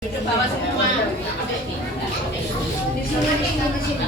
Bawa semua. Di sini di sini.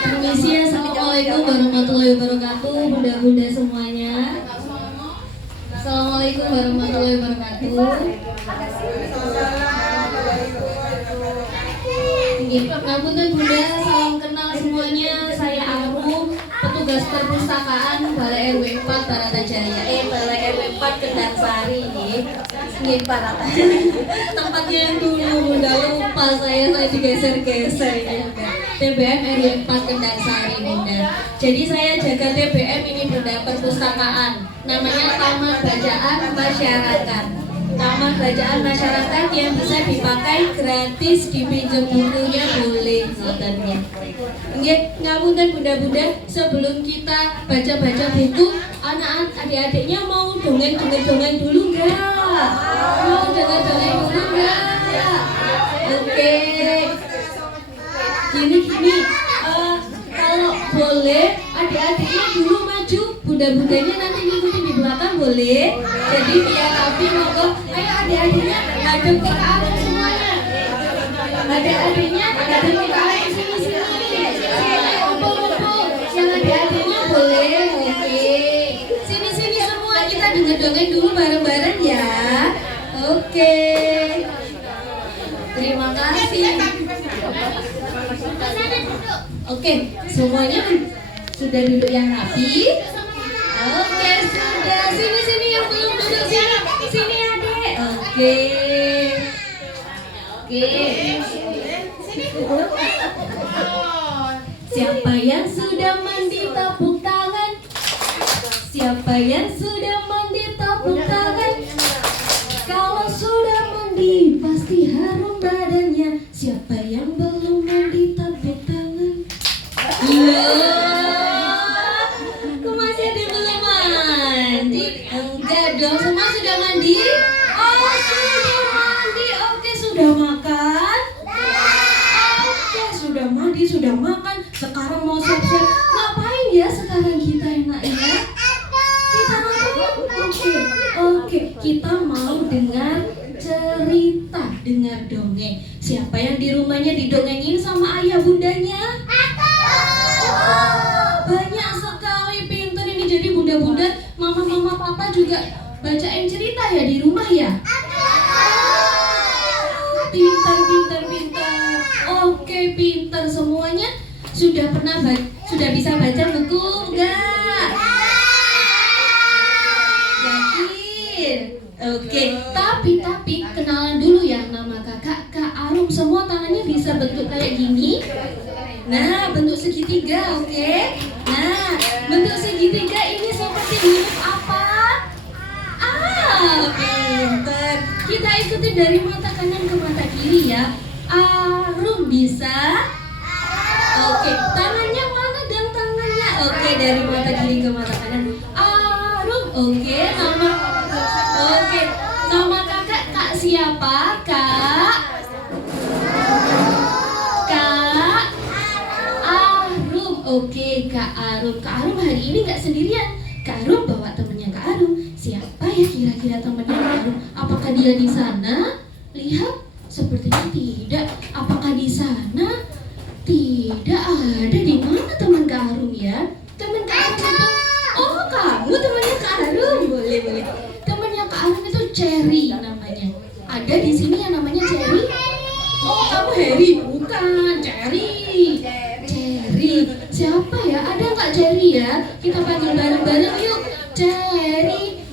Permisi, assalamualaikum warahmatullahi wabarakatuh, bunda-bunda semuanya. Assalamualaikum warahmatullahi wabarakatuh. Ngapunten bunda, salam kenal semuanya. Saya Arum, petugas perpustakaan Balai RW 4 Baratajaya. Balai RW 4 Kendang Sari nggih Baratajaya. Tempatnya yang dulu bunda, lupa saya digeser-geser ya. TBM RW 4 Kendang Sari bunda. Jadi saya jaga TBM ini bunda, perpustakaan. Namanya Taman Bacaan Masyarakat. Taman Bacaan Masyarakat yang bisa dipakai gratis, dipinjam bukunya boleh ngotennya. Nggih, ngapunten bunda-bunda, sebelum kita baca-baca buku, anak-anak adik-adiknya mau dongeng dulu enggak? Mau dongeng dulu enggak? Oke. Gini, kalau boleh adik-adiknya dulu maju, bunda-bundanya nanti ngikutin di belakang boleh. Jadi biar rapi, monggo. Ayo adik-adiknya hadap ke arah semuanya. Adik-adiknya hadap ke arah sini. Kumpul. Yang adik-adiknya boleh. Oke. Sini semua, kita denger-dongeng dulu bareng-bareng ya. Oke. Terima kasih. Oke, semuanya sudah duduk yang rapi. Oke, sudah. Sini yang belum duduk sini adik. Oke. Siapa yang sudah mandi tepuk tangan? Siapa yang sudah mandi tepuk tangan? Kalau sudah mandi pasti harum badannya. Siapa yang belum mandi tepuk tangan? Kok masih ada belum mandi? Enggak dong, semua sudah mandi? Oh, sudah mandi. Oke, sudah makan? Oke, sudah mandi, sudah makan. Sekarang mau siap-siap. Ngapain ya sekarang kita enaknya? Kita ngapain? Oke, kita mau dengar cerita, dengar dongeng. Siapa yang di rumahnya didongengin sama ayah bundanya? Banyak sekali, pintar ini. Jadi bunda-bunda, mama papa juga bacain cerita ya di rumah ya? Pintar. Oke, pintar semuanya. Sudah bisa baca buku enggak? Yakin? Oke, tapi kenalan dulu ya. Nama kakak Kak Arum. Semua tangannya bisa bentuk kayak gini. Nah, bentuk segitiga, oke? Nah, bentuk segitiga ini seperti huruf apa? Pinter. Kita ikutin dari mata kanan ke mata kiri ya. Arum bisa? Oke, tangannya mana dong tangannya? Oke, dari mata kiri ke mata kanan. Arum, oke. Nama kakak Kak siapa? Kak Arum. Oke, Kak Arum. Kak Arum hari ini nggak sendirian. Kak Arum bawa temennya Kak Arum. Siapa ya kira-kira temennya Kak Arum? Apakah dia di sana? Lihat, sepertinya tidak. Apakah di sana? Tidak ada. Di mana teman Kak Arum ya? Teman Kak Arum itu, oh kamu temannya Kak Arum. Boleh. Temannya Kak Arum itu Cherry namanya. Ada di sini yang namanya Cherry? Oh, kamu Harry? Bukan, Cherry. Siapa ya? Ada nggak Cherry ya? Kita panggil bareng-bareng yuk.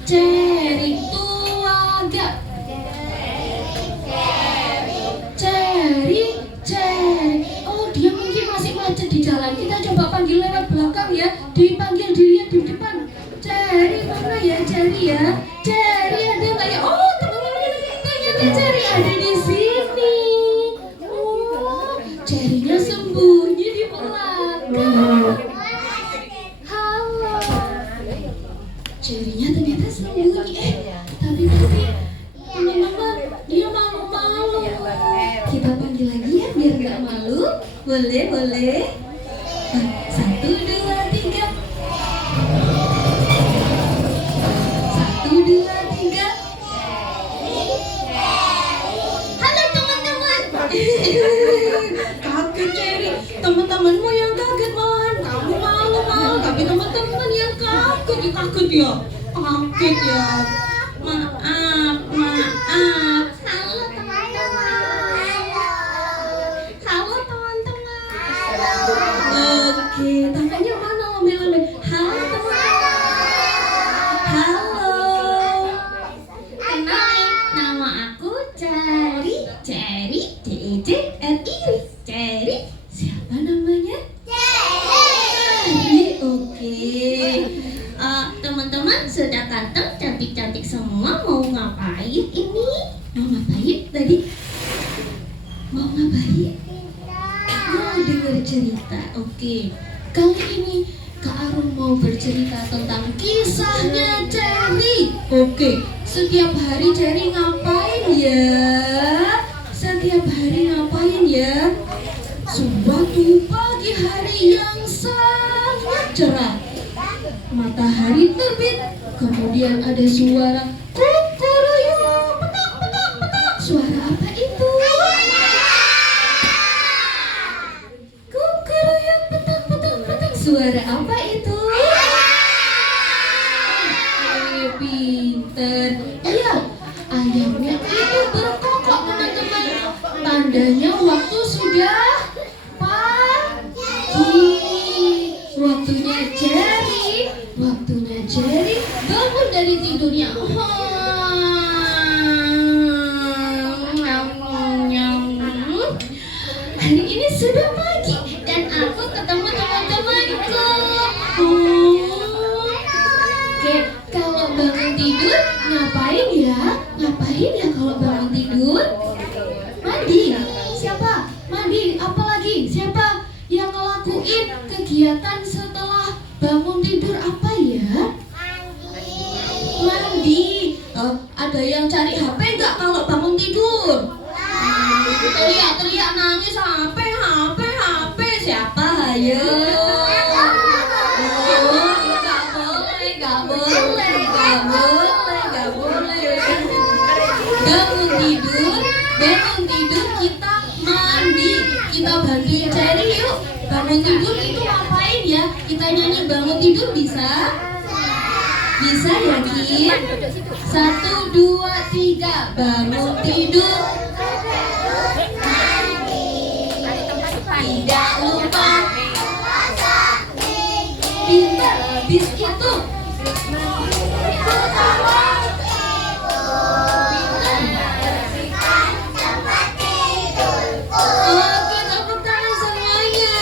Cherry, tuh agak. Ternyata Cherry ada di sini. Oh, Cherry-nya sembunyi di belakang. Halo. Cherry-nya ternyata sembunyi. Tapi teman-teman, dia malu-malu. Kita panggil lagi ya biar nggak malu. Boleh, boleh. 1, 2, 3. 1, 2, 3. Halo teman-teman. Kaget Cherry. Teman-temanmu yang kaget malahan kamu malu-malu. Tapi teman-teman yang kaget ya. Kaget ya. Maaf. Halo teman-teman. Halo teman-teman. Oke, tangannya mana lambe-lambe. Halo teman-teman. Halo. Kenalin, nama aku Cherry. Cherry, C-E-C-R-I. Cherry. Siapa namanya? Cherry. Oke. Teman-teman sudah ganteng, cantik-cantik semua. Mau ngapain ini? Mau ngapain tadi? Mau ngapain? Mau dengar cerita. Oke. Kali ini Kak Arum mau bercerita tentang kisahnya Cherry. Oke. Setiap hari Cherry ngapain ya? Suatu pagi hari yang sangat cerah, matahari terbit, kemudian ada suara kukuruyuk, petak, petak, petak. Suara apa itu? Kukuruyuk, petak, petak, petak. Suara apa itu? Pinter. Iya, ayamnya itu berkokok teman-teman. Tandanya waktu sudah pagi. Waktunya Cherry bangun dari tidurnya. Hari ini sudah pagi dan aku ketemu teman-temanku. Oke, kalau bangun tidur ngapain ya? Kalau bangun tidur? Mandi. Siapa? Mandi. Apalagi? Siapa yang ngelakuin kegiatan setelah bangun tidur apa ya? Mandi. Ada yang cari HP nggak kalau bangun tidur? Teriak nangis HP. Siapa? Ayo. Nggak boleh. Bangun tidur kita mandi. Kita bantuin Cherry yuk. Bangun tidur itu ngapain ya? Kita nyanyi bangun tidur bisa? Bisa ya Ki? 1, 2, 3. Bangun tidur. Tidak lupa. Pintar habis itu. Oke, tepuk tangan semuanya.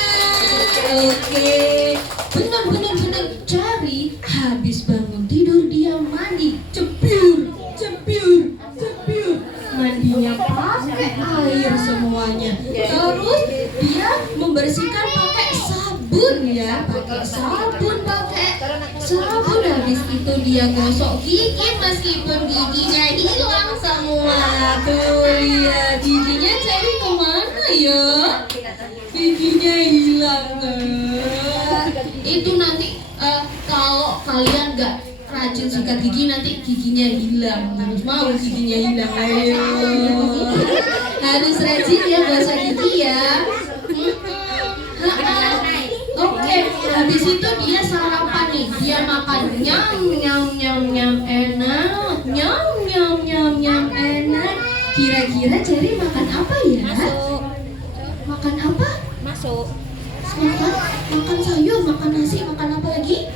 Oke, benar. Cherry habis bangun tidur dia mandi, cepiur. Mandinya pakai air semuanya. Terus dia membersihkan pakai sabun ya, pakai sabun. Habis itu dia gosok gigi meskipun giginya hilang semua. Tuh lihat giginya Cherry kemana ya? Giginya hilang. Itu nanti kalau kalian nggak rajin sikat gigi nanti giginya hilang. Terus mau giginya hilang. Ayo. Harus rajin ya gosok gigi ya. Oke, habis itu dia sarapan nih. Dia makan nyam enak. Nyam enak. Kira-kira Cherry makan apa ya? Makan apa? Makan sayur, makan nasi, makan apa lagi?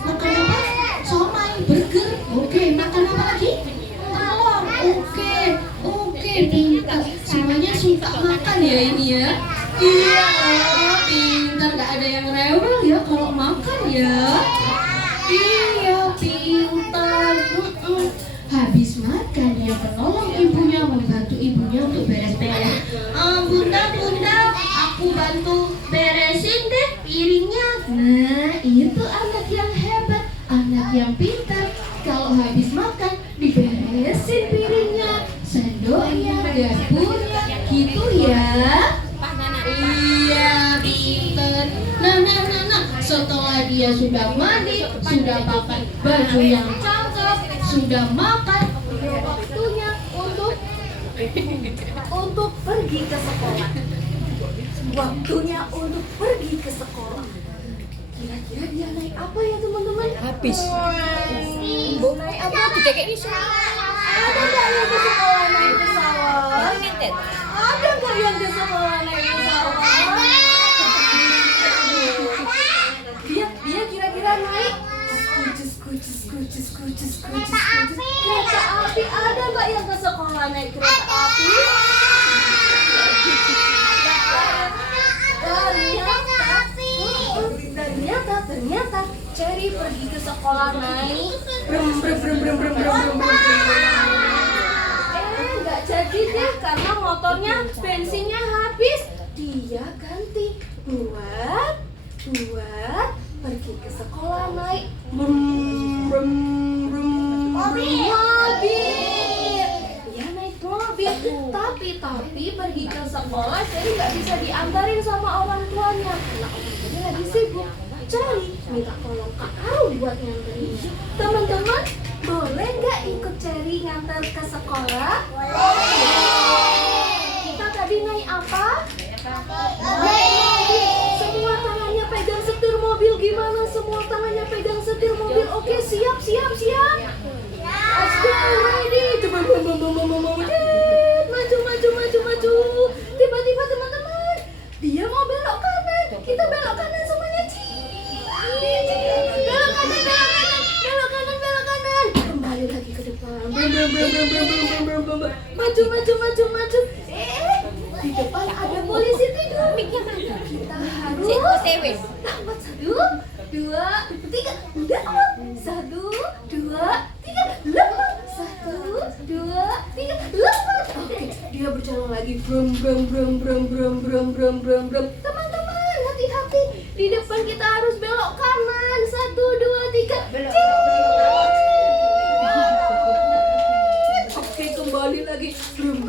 Makan apa? Somai, burger. Oke, makan apa lagi? Telur. Oke, pintar. Semuanya suka makan ya ini ya. Iya, pintar. Gak ada yang rewel ya kalau makan ya. Iya, pintar. Habis makan dia menolong ibunya piringnya. Nah, itu anak yang hebat, anak yang pintar. Kalau habis makan, diberesin piringnya, sendoknya, garpunya, gitu ya. Iya, pintar. Nah, setelah dia sudah mandi, sudah pakai baju yang cakep, sudah makan, waktunya untuk pergi ke sekolah. Waktunya untuk pergi ke sekolah. Kira-kira dia naik apa ya teman-teman? Habis. Naik apa? Tidak kayak ini. Ada nggak yang ke sekolah naik pesawat? Ada nggak yang ke sekolah naik pesawat? Dia kira-kira naik kereta api. Ada nggak yang ke sekolah naik kereta api? Ternyata Cherry pergi ke sekolah naik nggak jadi deh karena motornya bensinnya habis. Dia ganti buat pergi ke sekolah naik mobil. Dia naik mobil, tapi pergi ke sekolah jadi nggak bisa diantarin sama orang tuanya karena orang tuanya lagi sibuk. Cherry minta tolong Kak Aru buat nganterin. Teman-teman, boleh nggak ikut Cherry nganter ke sekolah? Kita tadi naik apa? Semua tangannya pegang setir mobil. Gimana semua tangannya pegang setir mobil? Oke, siap. Let's go, ready. Maju. Tiba-tiba teman-teman, dia mau belok kanan. Kita belok kanan semuanya. Belok kanan. Kembali lagi ke depan. Maju. Di depan ada polisi tidur. Kita harus lambat. 1, 2, 3. Udah amat. 1, 2, 3. Lambat. 1, 2, 3. Lambat. Oke, dia berjalan lagi. Brum. Teman-teman, hati-hati. Di depan kita harus belok kanan. 1, 2, 3. Oke, kembali lagi. Brum.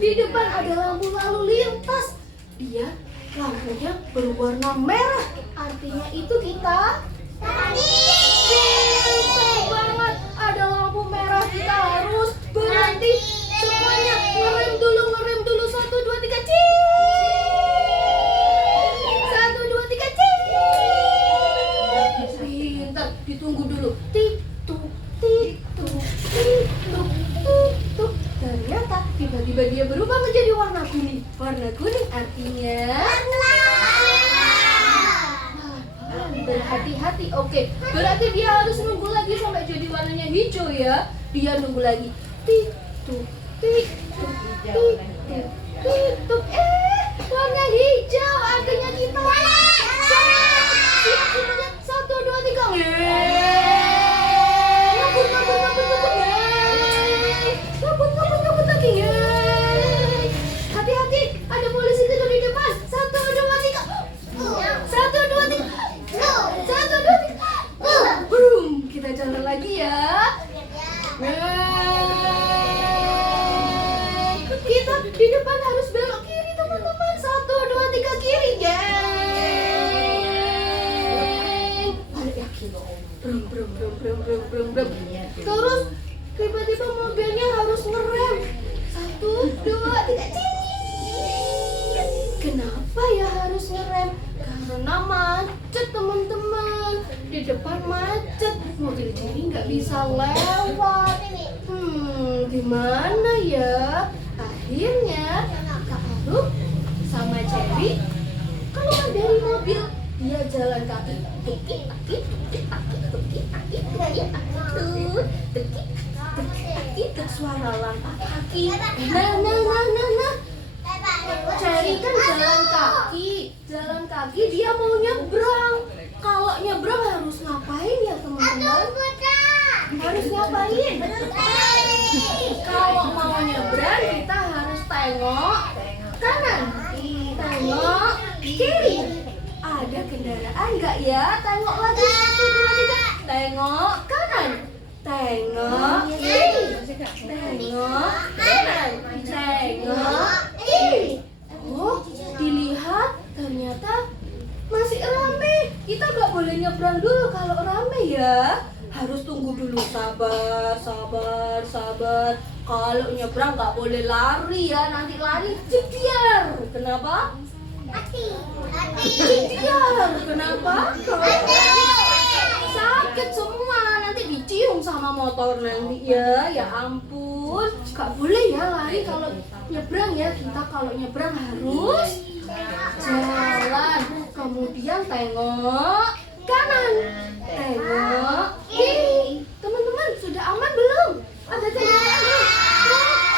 Di depan ada lampu lalu lintas. Dia lampunya berwarna merah. Artinya itu kita pintar banget. Ada lampu merah, kita harus berhenti. Semuanya ngerem dulu. 1, 2, 3. 1, 2, 3. Pintar. Ditunggu dulu. Tituk. Ternyata tiba-tiba dia berubah menjadi warna kuning. Warna kuning artinya berhati-hati. Oke, berarti dia harus nunggu lagi sampai jadi warnanya hijau ya. Dia nunggu lagi. Tituk. Warna hijau artinya kita siap semuanya. 1, 2, 3. Ngebut lagi. Hati-hati, ada polisi tidur di depan. 1, 2, 3. 1, 2, 3. 1, 2, 3. Brum, kita jalan lagi ya. Kita di depan harus belok kiri teman-teman. 1, 2, 3 kiri, geng. Balik yakin. Brum. Terus tiba-tiba mobilnya harus ngerem. 1, 2, 3. Kenapa ya harus ngerem? Karena macet teman-teman. Di depan macet, mobil Cherry nggak bisa lewat. Gimana ya? Akhirnya Kak Aru sama Cherry keluar dari mobil. Dia jalan kaki. Tekik suara langkah kaki. Nah. Cherry kan jalan kaki dia mau nyebrang. Kalau nyebrang harus ngapain ya teman-teman? Harus ngapain? Kalau mau nyebrang kita harus tengok kanan, tengok tengok kiri. Ada kendaraan nggak ya? Tengok lagi 1, 2, 3. Tengok kanan. Tengok kiri. Tengok kanan. Tengok kiri. Oh, dilihat ternyata masih rame. Kita nggak boleh nyebrang dulu kalau rame ya. Harus tunggu dulu, sabar, sabar, sabar. Kalau nyebrang nggak boleh lari ya. Nanti lari jediar. Kenapa? Jediar. Kenapa? Sakit semua. Nanti dicium sama motor nanti ya. Ya ampun. Nggak boleh ya lari kalau nyebrang ya. Kita kalau nyebrang harus jalan. Kemudian tengok kanan. Tengok kiri. Teman-teman, sudah aman belum? Ada kendaraan belum?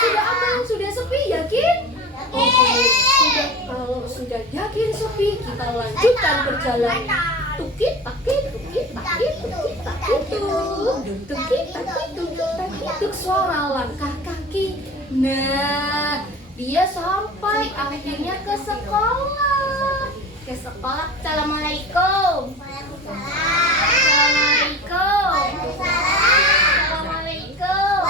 Sudah aman, sudah sepi, yakin? Sudah, kalau sudah yakin sepi, kita lanjutkan berjalan. Tukit, takit, tukit, takit, tukit, takit, tukit, takit, tukit, takit, tuk, suara langkah kaki. Nah, dia sampai akhirnya ke sekolah. Ke sekolah. Assalamualaikum. Assalamualaikum. Assalamualaikum.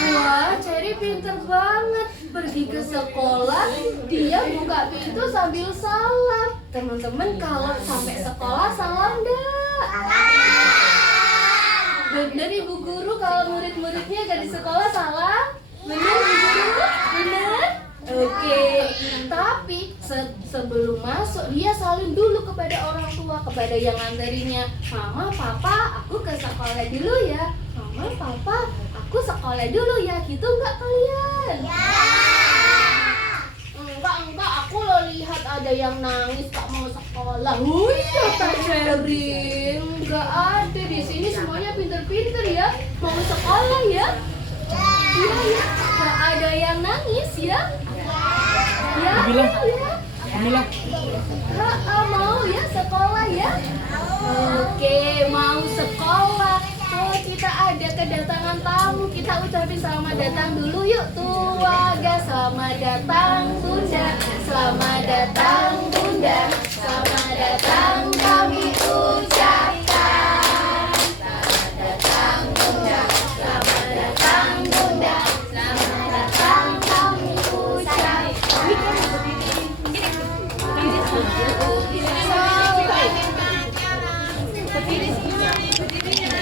Wah, Cherry pinter banget. Pergi ke sekolah, dia buka pintu sambil salam. Teman-teman, kalau sampai sekolah salam enggak? Bener Ibu Guru kalau murid-muridnya dari sekolah salam? Bener Ibu Guru? Bener? Oke, tapi sebelum masuk dia salim dulu kepada orang tua, kepada yang nganterinnya. Mama, papa, aku ke sekolah dulu ya. Mama, papa, aku sekolah dulu ya. Gitu nggak kalian? Ya. Enggak, aku lo lihat ada yang nangis tak mau sekolah. Oh iya, Kak Cherry. Enggak ada di sini, semuanya pinter-pinter ya. Mau sekolah ya? Iya ya. Enggak ada yang nangis ya? Ya, Alhamdulillah. mau ya sekolah ya? Oke, mau sekolah. Oh, kita ada kedatangan tamu. Kita ucapin selamat datang dulu yuk. Tuaga, selamat datang Bunda. Selamat datang Bunda. Selamat datang kami ucapkan. Selamat datang Bunda. Selamat datang Bunda. Selamat datang kami ucapkan.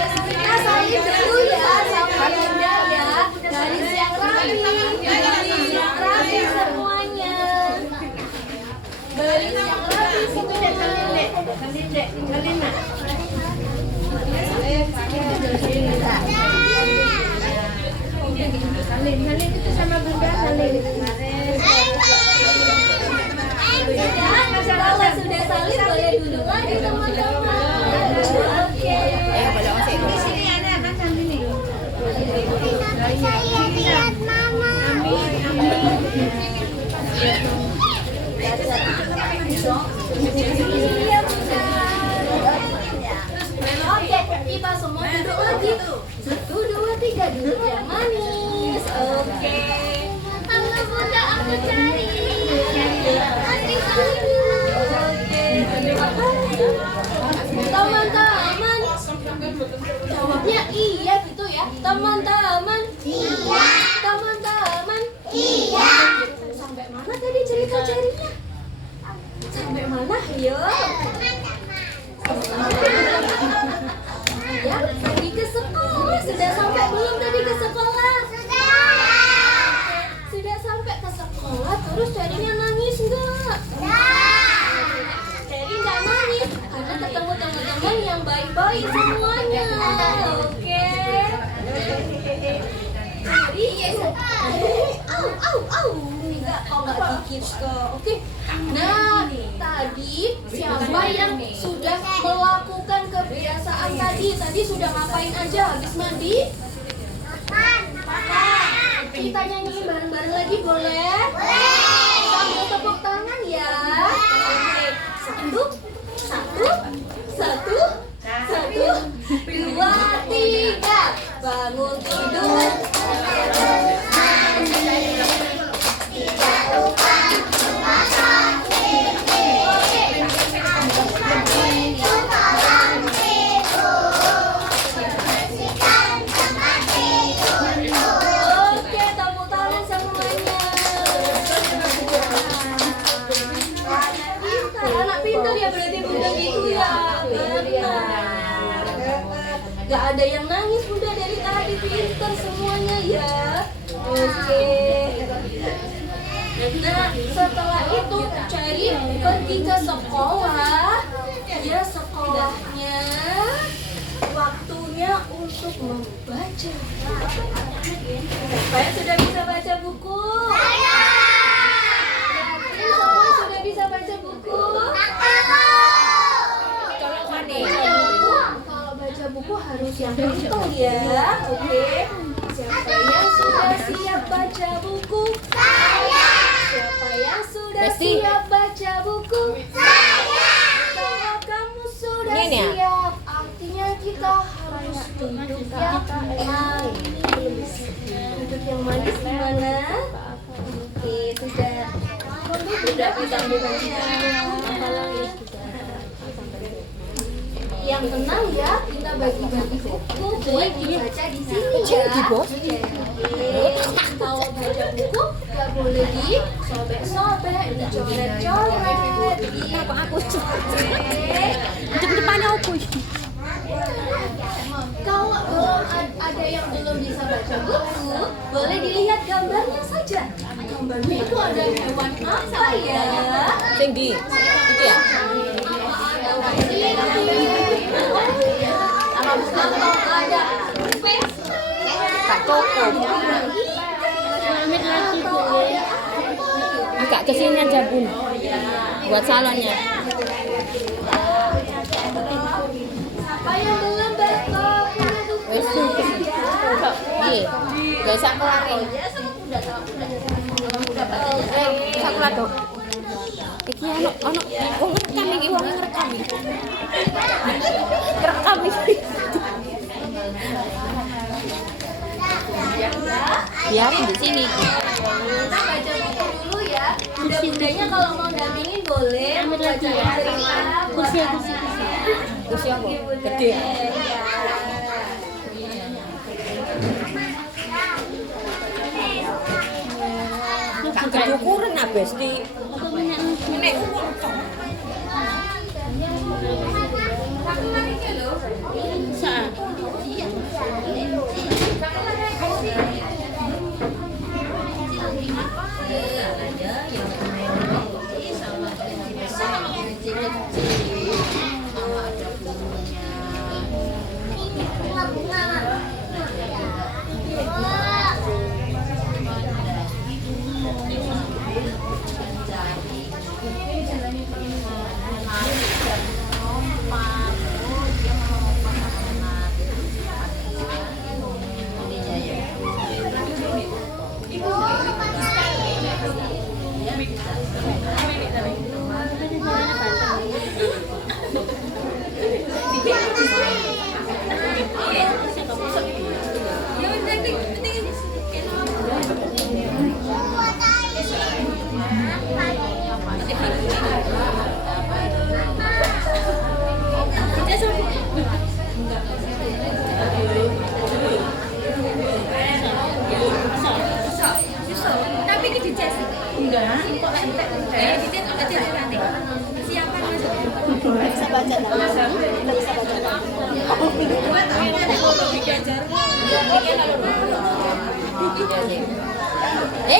Kita saling dulu ya sama Bunda ya. Dari siang rapi, siang rapi semuanya. Dari siang rapi semuanya. Salin itu sama Bunda salin. Kalau sudah salin boleh duduk lagi teman-teman. Oke. Di sini ada kan sambil nih. Saya lihat mama. Oke, kita semua duduk lagi. 1, 2, 3, duduk yang manis. Oke. Tante Bunda aku cari. Teman-teman, jawabnya iya gitu ya. Teman-teman, iya. Teman-teman, iya. Sampai mana tadi cerita-ceritanya? Sampai mana? Ayo. Ya, pergi ke sekolah. Sudah sampai belum tadi ke sekolah? Sudah sampai ke sekolah, terus Cherry-nya nangis enggak? Cherry enggak nangis karena ketemu teman-teman yang baik-baik semuanya. Oke. Cherry, au. Enggak, kau enggak gigit kok. Oke. Nah, tadi siapa yang sudah melakukan kebiasaan tadi? Tadi sudah ngapain aja habis mandi? Makan. Kita nyanyiin bareng-bareng lagi boleh? Boleh. Sambil tepuk tangan ya. Oke. Satu, 2, 3. Bangun tidur. Mandi. Tidak lupa makan. Gak ada yang nangis Bunda dari tadi, pinter semuanya ya. Oke. Nah, setelah itu cari pergi ke sekolah. Ya, sekolahnya waktunya untuk membaca. Siapa yang sudah bisa baca buku? Yakin semua sudah bisa baca buku? Kalau baca buku harus yang hitung ya. Oke. Siapa yang sudah siap baca buku? Siapa yang sudah siap baca buku? Kalau kamu sudah siap, artinya kita harus duduk yang manis. Duduk yang manis gimana? Oke, sudah bisa membaca. Yang tenang ya, kita bagi-bagi buku buat dibaca di sini ya. Kalau baca buku nggak boleh disobek-sobek, dicoret-coret. Apa aku depannya aku. Kalau ada yang belum bisa baca buku, boleh dilihat gambarnya saja. Gambarnya itu ada hewan apa ya? Tinggi, itu ya? Atau ada Kak Koko. Agak kesini aja Bun, buat salonnya. siapa yang belum berkok? Iya, gak usah kelari. Sakulah dong. Iki ono wong ngerekam iki, wong ngerekam iki. Rekam iki. Biar di sini. Kita baca buku dulu ya. Bunda-bundanya kalau mau dampingin boleh. Baca cerita. Kursi. Kursi apa? Gede. Kak kedukuran abis di nek uang tok.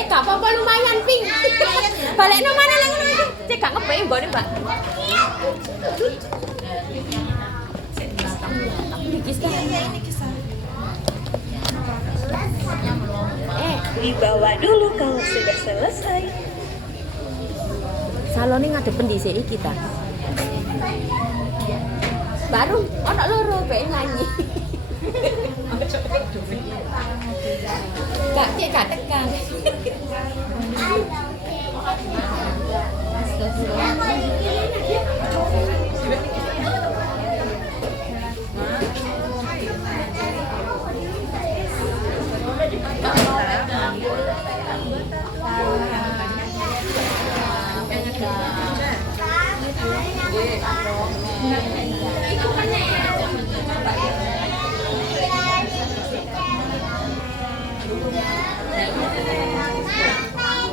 Gak apa-apa lumayan ping. Balik no mana lang ngono. Cek gak ngepe mbone, Mbak. Dibawa dulu kalau sudah selesai. Salone ngadepen dhisik iki ta. Baru ono loro pengen nyanyi. Kak, cek gak tekan.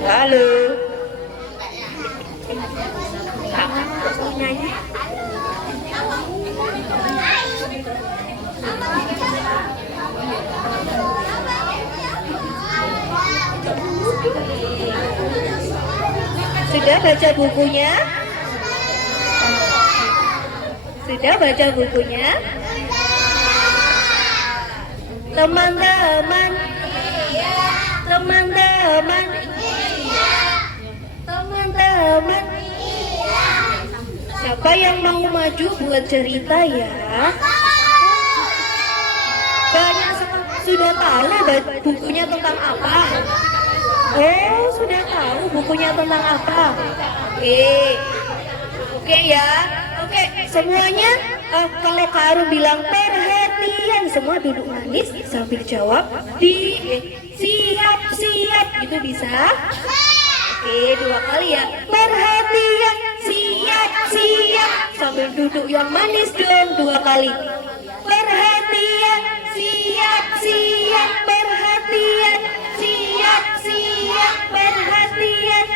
Halo. Kakak nyanyi. Sudah baca bukunya? Sudah baca bukunya? Teman-teman, teman-teman, teman-teman, siapa yang mau maju buat cerita ya? Banyak sekali. Sudah tahu bukunya tentang apa? Oh, sudah tahu bukunya tentang apa? Oke ya. Oke, semuanya kalau Kak Arum bilang perhatian, semua duduk manis sambil jawab siap gitu bisa? Oke, 2 kali ya. Perhatian, siap sambil duduk yang manis dong 2 kali. Perhatian, siap perhatian, siap perhatian.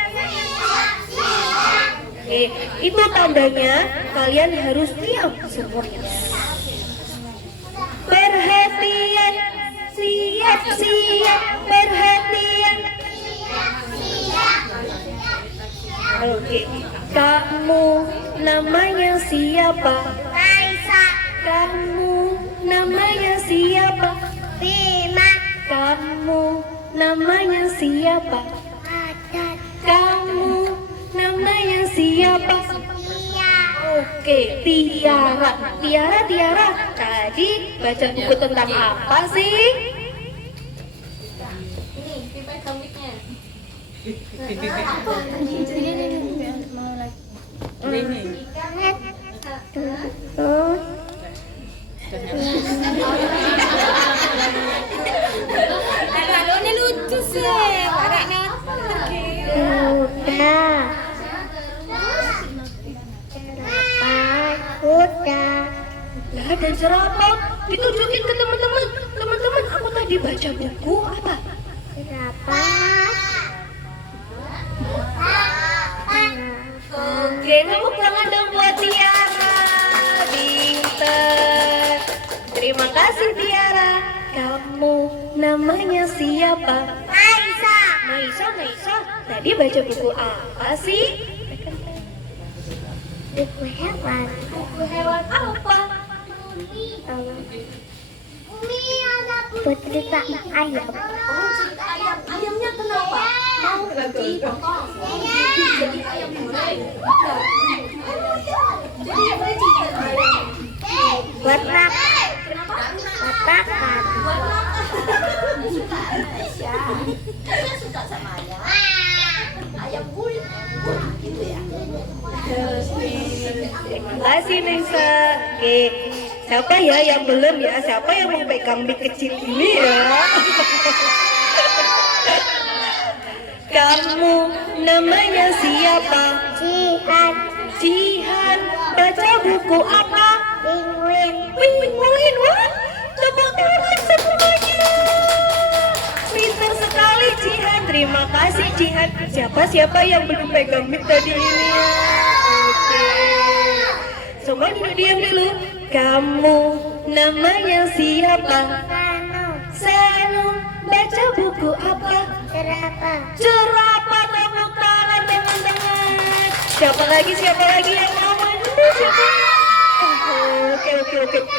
Oke, itu tandanya kalian harus diam semuanya. Perhatian, siap perhatian. Oke, kamu namanya siapa? Raisa, Kamu namanya siapa? Bima, Kamu namanya siapa? Adat, Kamu namanya siapa? Tia, Oke, Tiara. Tiara. Tadi baca buku tentang apa sih? Ini dipegang mic-nya. Kalau ini lucu sih, baraknya. Kuda, Lah, dan jerapah ditunjukin ke teman-teman. Teman-teman, aku tadi baca buku apa? berapa? Oke, tepuk tangan dong buat Tiara. Pinter. Terima kasih Tiara. Kamu namanya siapa? Naisa. Tadi baca buku apa sih? Buku hewan. Buku hewan apa? Putri Pak Ayam. Ayamnya kenapa? Mau dipotong. Jadi ayam goreng. Jadi Buat makan. kenapa? Buat makan. Saya suka sama ayam. Ayam kulit. Gitu ya. Terima kasih Nisa. Oke, siapa ya yang belum ya? Siapa yang mau pegang mic kecil ini ya? Kamu namanya siapa? Jihan. Baca buku apa? Penguin. Wah, tepuk tangan semuanya. Pintar sekali Jihan. Terima kasih Jihan. Siapa yang belum pegang mic tadi ini ya? Oke. Semua duduk diam dulu. Kamu namanya siapa? Sanu. Baca buku apa? Jerapah. Tepuk tangan teman-teman. Siapa lagi yang mau maju? Siapa? Oke.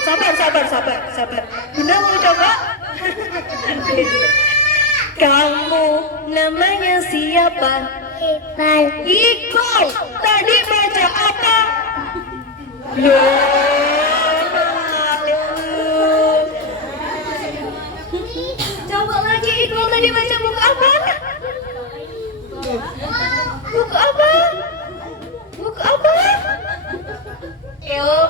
Sabar. Bunda mau coba? Kamu namanya siapa? Iqbal. Tadi baca apa? Ya, coba lagi Iqbal tadi baca buku apa? Buku apa?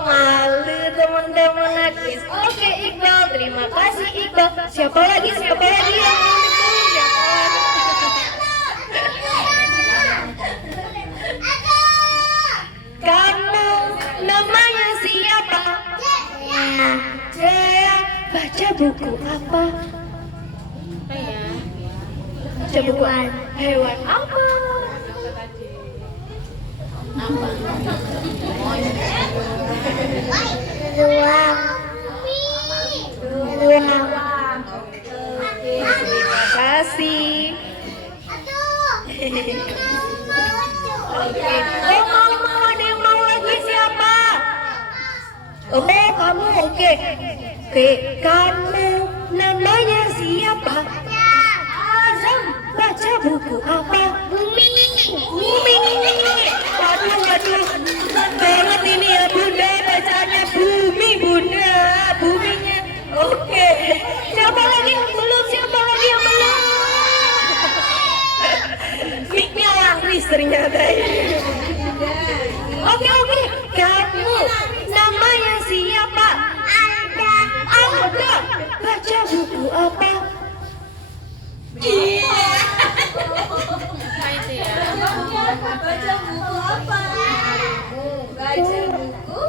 Malu teman-teman nangis. Oke Iqbal, terima kasih Iqbal. Siapa lagi yang mau Kamu namanya siapa? Jaya. Baca buku apa? Baca buku hewan apa? Uang. Oke, terima kasih. Oke. Oh, mau ada yang mau lagi siapa? Oh, kamu oke. Oke, kamu namanya siapa? Azam. Baca buku apa? Bumi. Waduh. Banget ini ya Bunda, bacanya Bumi Bunda, buminya. Oke. Siapa lagi yang belum? Mic-nya laris ternyata ini. Oke. Kamu namanya siapa? Alda. Baca buku apa? Iya. Baca buku apa? Baca buku.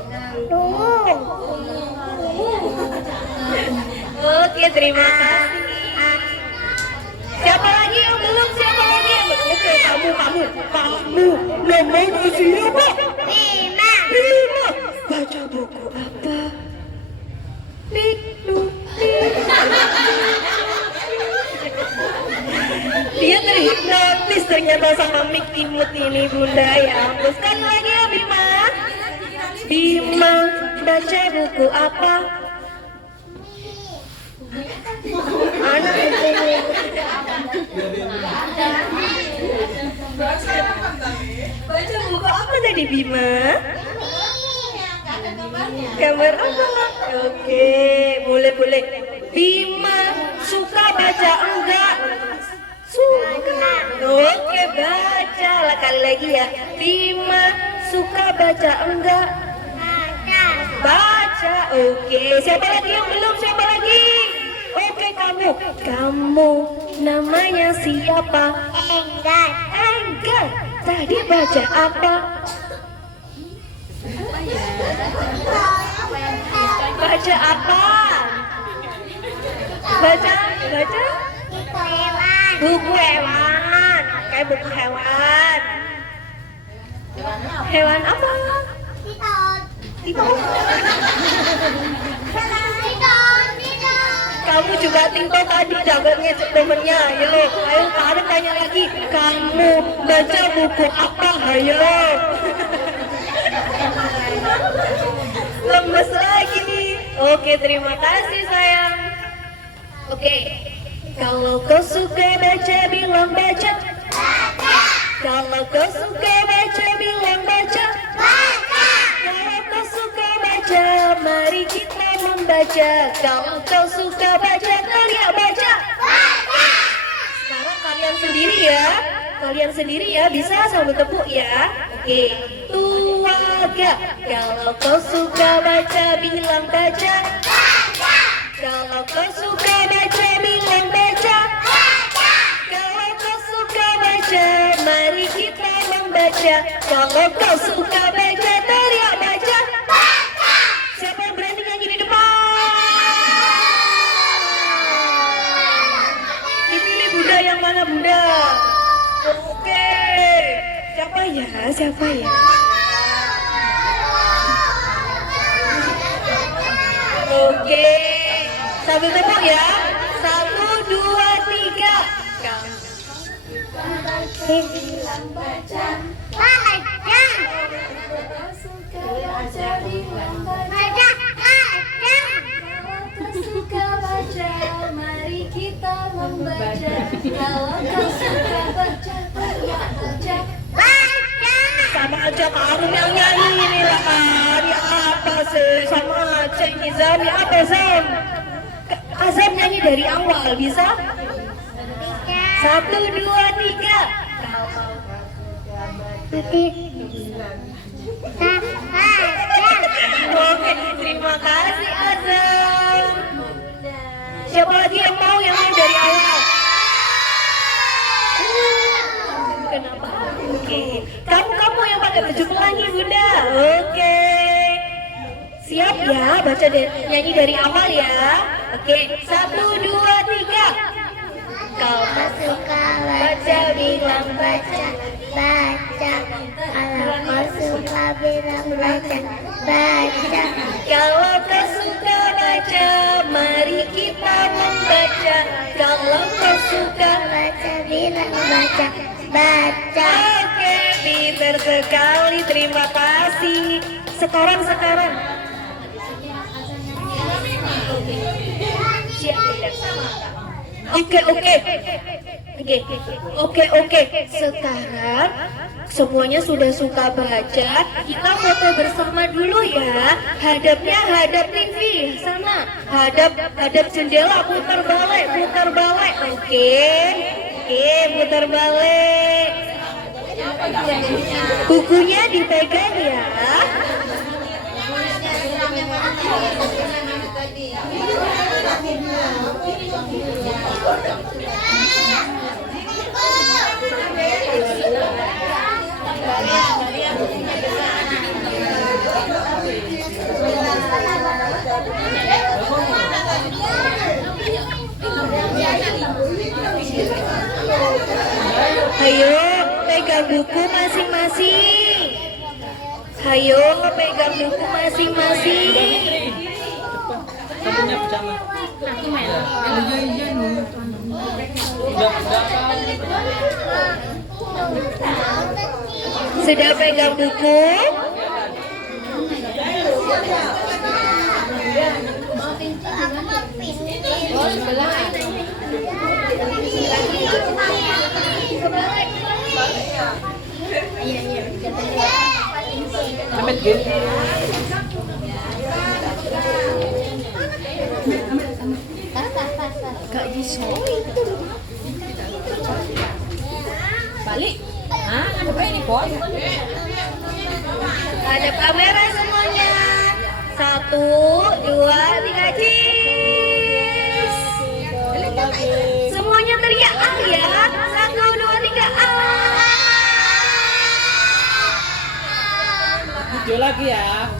Oke, terima kasih. Siapa lagi yang belum? Oke, kamu namanya siapa? Bima. Baca buku apa? Dia terhipnotis ternyata sama mic imut ini Bunda ya. Sekali lagi ya Bima, baca buku apa? Anak buku. Baca buku apa tadi Bima? Gambar apa? Oke, boleh. Bima suka baca enggak? Suka. Oke, baca lah kali lagi ya. Bima suka baca enggak? Baca. Oke, siapa lagi yang belum? Oke, kamu namanya siapa? Enggar. Tadi baca apa? Baca apa? Baca? Buku hewan. Kayak buku hewan. Hewan apa? Piton. Kamu juga TikTok tadi jago ngecek temennya. Ayo Kak tanya lagi. Kamu baca buku apa? Ayo. Lemes lagi nih. Oke, terima kasih sayang. Oke, kalau kau suka baca bilang baca. Kalau kau suka baca bilang baca. Kalau kau suka baca, mari kita membaca. Kalau kau suka baca, teriak baca. Sekarang kalian sendiri ya, bisa sambil tepuk ya. Oke, tuaga. Kalau kau suka baca bilang baca. Kalau kau suka baca bilang baca. Kalau kau suka baca, mari kita membaca. Kalau kau suka baca, teriak baca. Siapa yang berani nyanyi di depan? Dipilih Bunda yang mana Bunda? Oke. Siapa ya? Oke. Sambil tepuk ya. 1, 2, 3. Mari kita membaca. Kalau kau suka baca, Sama aja Kak Arum yang nyanyi ini lah Kak. Ya apa sih? Sama aja ini Zam. Ya apa Zam? Azam nyanyi dari awal bisa? 1, 2, 3. Oke, terima kasih Azam. Siapa lagi yang mau dari awal? Kenapa? Oke. Kamu yang pakai baju pelangi Bunda. Oke. Siap ya, baca nyanyi dari awal ya. Oke, 1, 2, 3. Kau Suka baca bilang baca. Kalau kau suka bilang baca. kalau kau suka baca, mari kita membaca. Kalau kau suka baca, bilang baca, baca. Oke, pinter sekali. Terima kasih. Sekarang. Oke. Sekarang semuanya sudah suka baca. Kita foto bersama dulu ya. Hadapnya hadap TV sana. Hadap jendela, putar balik. Oke, putar balik. Bukunya dipegang ya. Ayo pegang buku masing-masing. Satunya pijama. Iya nih. Sudah pegang buku? Amit gitu. Balik. Ah, ada ini kok. Ada kamera semuanya. 1, 2, 3, cheese. Semuanya teriak ah ya. 1, 2, 3, ah. Video lagi ya.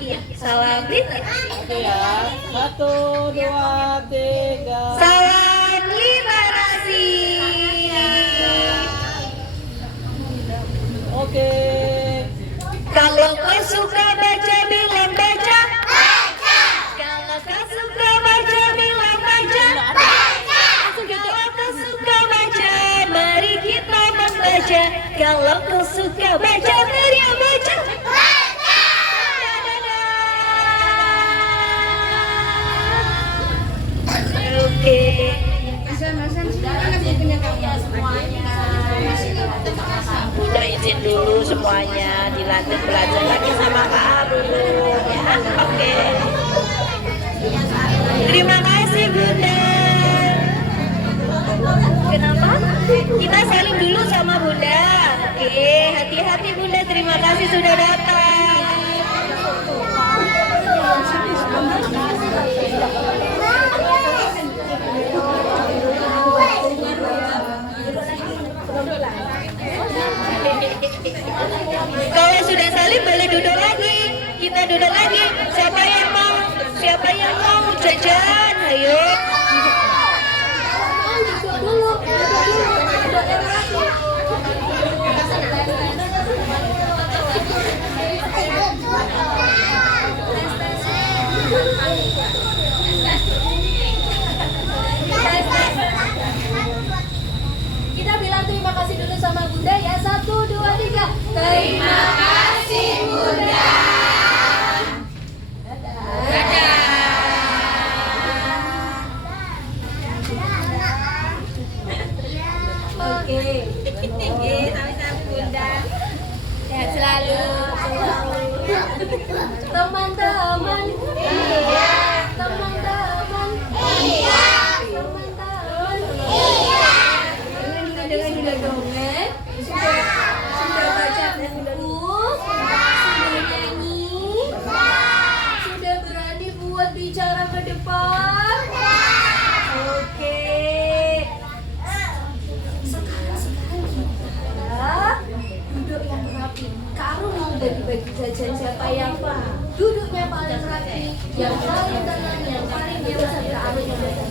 Iya, salam literasi. Oke ya. 1, 2, 3. Salam literasi. Oke. Kalau kau suka baca, bilang baca. Kalau kau suka baca, bilang baca. Kalau kau suka baca, mari kita membaca. Kalau kau suka baca, teriak baca. Oke. Udah izin dulu semuanya, dilanjut belajar lagi sama Kak Arun ya. Oke. Terima kasih Bunda. Kenapa? Kita saling dulu sama Bunda. Oke, hati-hati Bunda. Terima kasih sudah datang. Kalau sudah saling boleh duduk lagi. Kita duduk lagi. Siapa yang mau? Jajan? Ayo. Kita bilang terima kasih dulu sama Bunda ya. 1, 2, 3. Terima kasih Bunda. Oke. Sama-sama Bunda. Sehat selalu. Teman-teman. Iya. Teman-teman. Iya. Teman-teman. Iya. Dengan sudah dongeng, sudah baca buku, sudah nyanyi, sudah berani buat bicara ke depan. Oke. Sekarang kita duduk yang rapi. Kak Arun mau bagi-bagi jajan siapa yang duduknya paling rapi, yang paling tenang, yang paling dewasa. Kak Arun yang jajan.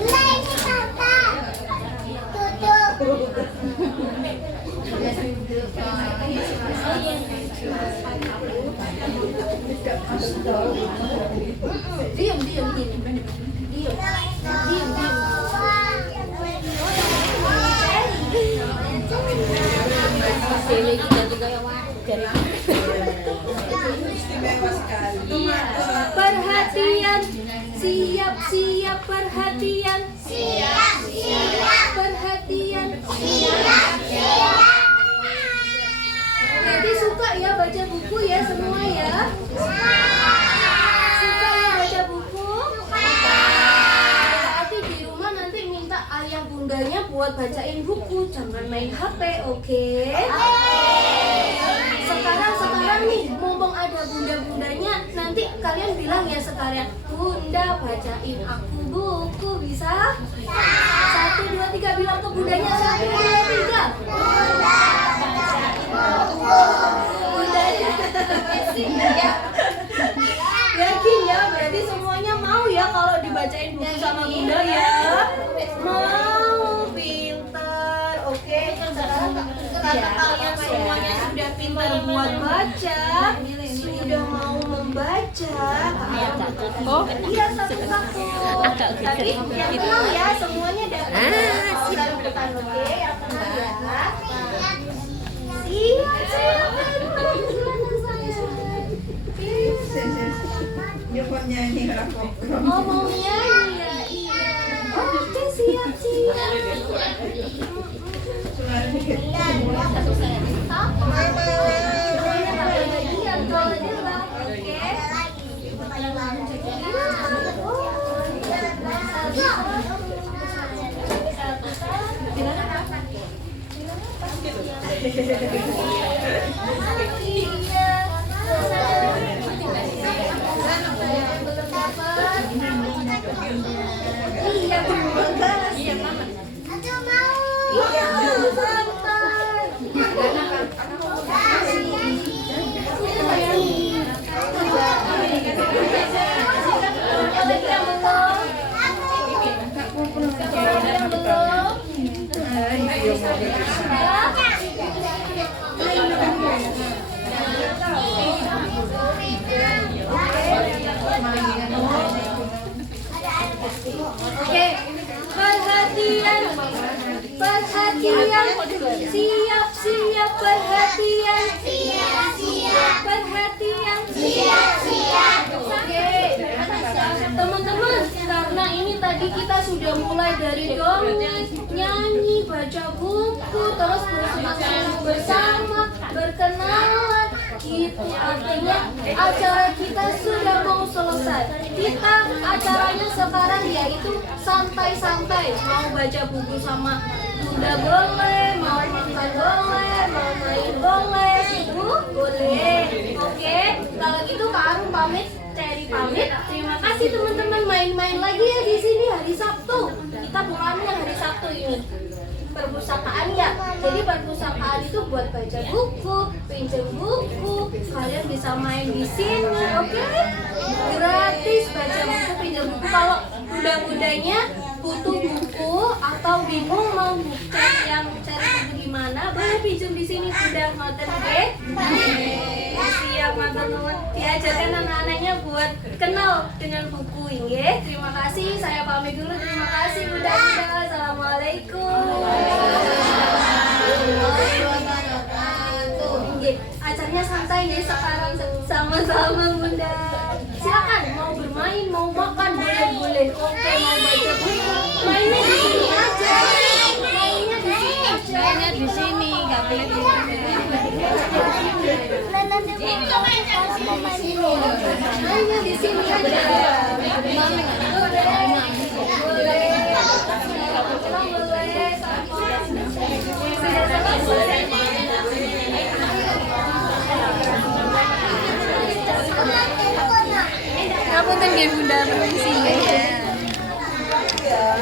Mulai nih kakak. Tutup. Diam, diam, diam. Diam. Diam, diam. Sele kita juga ya wajar. Perhatian, siap-siap perhatian. Siap-siap perhatian. Siap-siap. Jadi suka ya baca buku ya semua ya? Suka ya baca buku? Berarti di rumah nanti minta ayah bundanya buat bacain buku, jangan main HP, oke? Sekarang nih, mumpung ada bunda-bundanya, nanti kalian bilang ya sekalian, Bunda bacain aku buku, bisa? 1, 2, 3 bilang ke bundanya, 1, 2, 3. Bundanya yakin ya, berarti semuanya mau ya kalau dibacain buku sama bunda ya? Mau, pintar, oke. Sekarang karena kalian semuanya sudah pintar buat baca, sudah mau membaca. Iya, satu-satu. Tapi yang tenang ya, semuanya dapat. Satu-satu, oke? Yang tenang ya. Iya, Dia mau nyanyi apa? oh mau nyanyi ya, iya. Oke, siap-siap. Suaranya kayak Semuanya tak kebagian kalau dia lah, oke? Iya, terima kasih. Iya, santai. Oke, perhatian, perhatian, siap-siap perhatian, siap-siap perhatian, siap-siap. Oke, teman-teman, karena ini tadi kita sudah mulai dari dongeng, nyanyi, baca buku, terus bersenang-senang bersama, berkenalan. Itu artinya acara kita sudah mau selesai. Kita acaranya sekarang yaitu santai-santai. Mau baca buku sama bunda boleh, mau makan boleh, mau main boleh, itu boleh. Oke, kalau gitu Kak Arum pamit, Cherry pamit. Terima kasih teman-teman, main-main lagi ya di sini hari Sabtu. Kita pulangnya hari Sabtu ini. Perpustakaan ya, jadi perpustakaan itu buat baca buku, pinjam buku, kalian bisa main di sini, oke? Gratis baca buku, pinjam buku. Kalau bunda-bundanya butuh buku atau bingung mau cek yang cari buku di mana, boleh pinjam di sini, sudah ngoten, oke? Siap, teman-teman. Diajarkan anak-anaknya buat kenal dengan buku ya. Terima kasih, saya pamit dulu. Terima kasih bunda-bunda. Assalamualaikum. Acaranya santai nih sekarang sama-sama bunda. Silakan mau bermain, mau makan boleh-boleh. Oke, mau baca buku, mainnya di sini aja. Mainnya di sini aja. Mainnya di sini, nggak boleh di sini. Mainnya di sini aja. Ngapunten nggih Bunda permisi. Ya.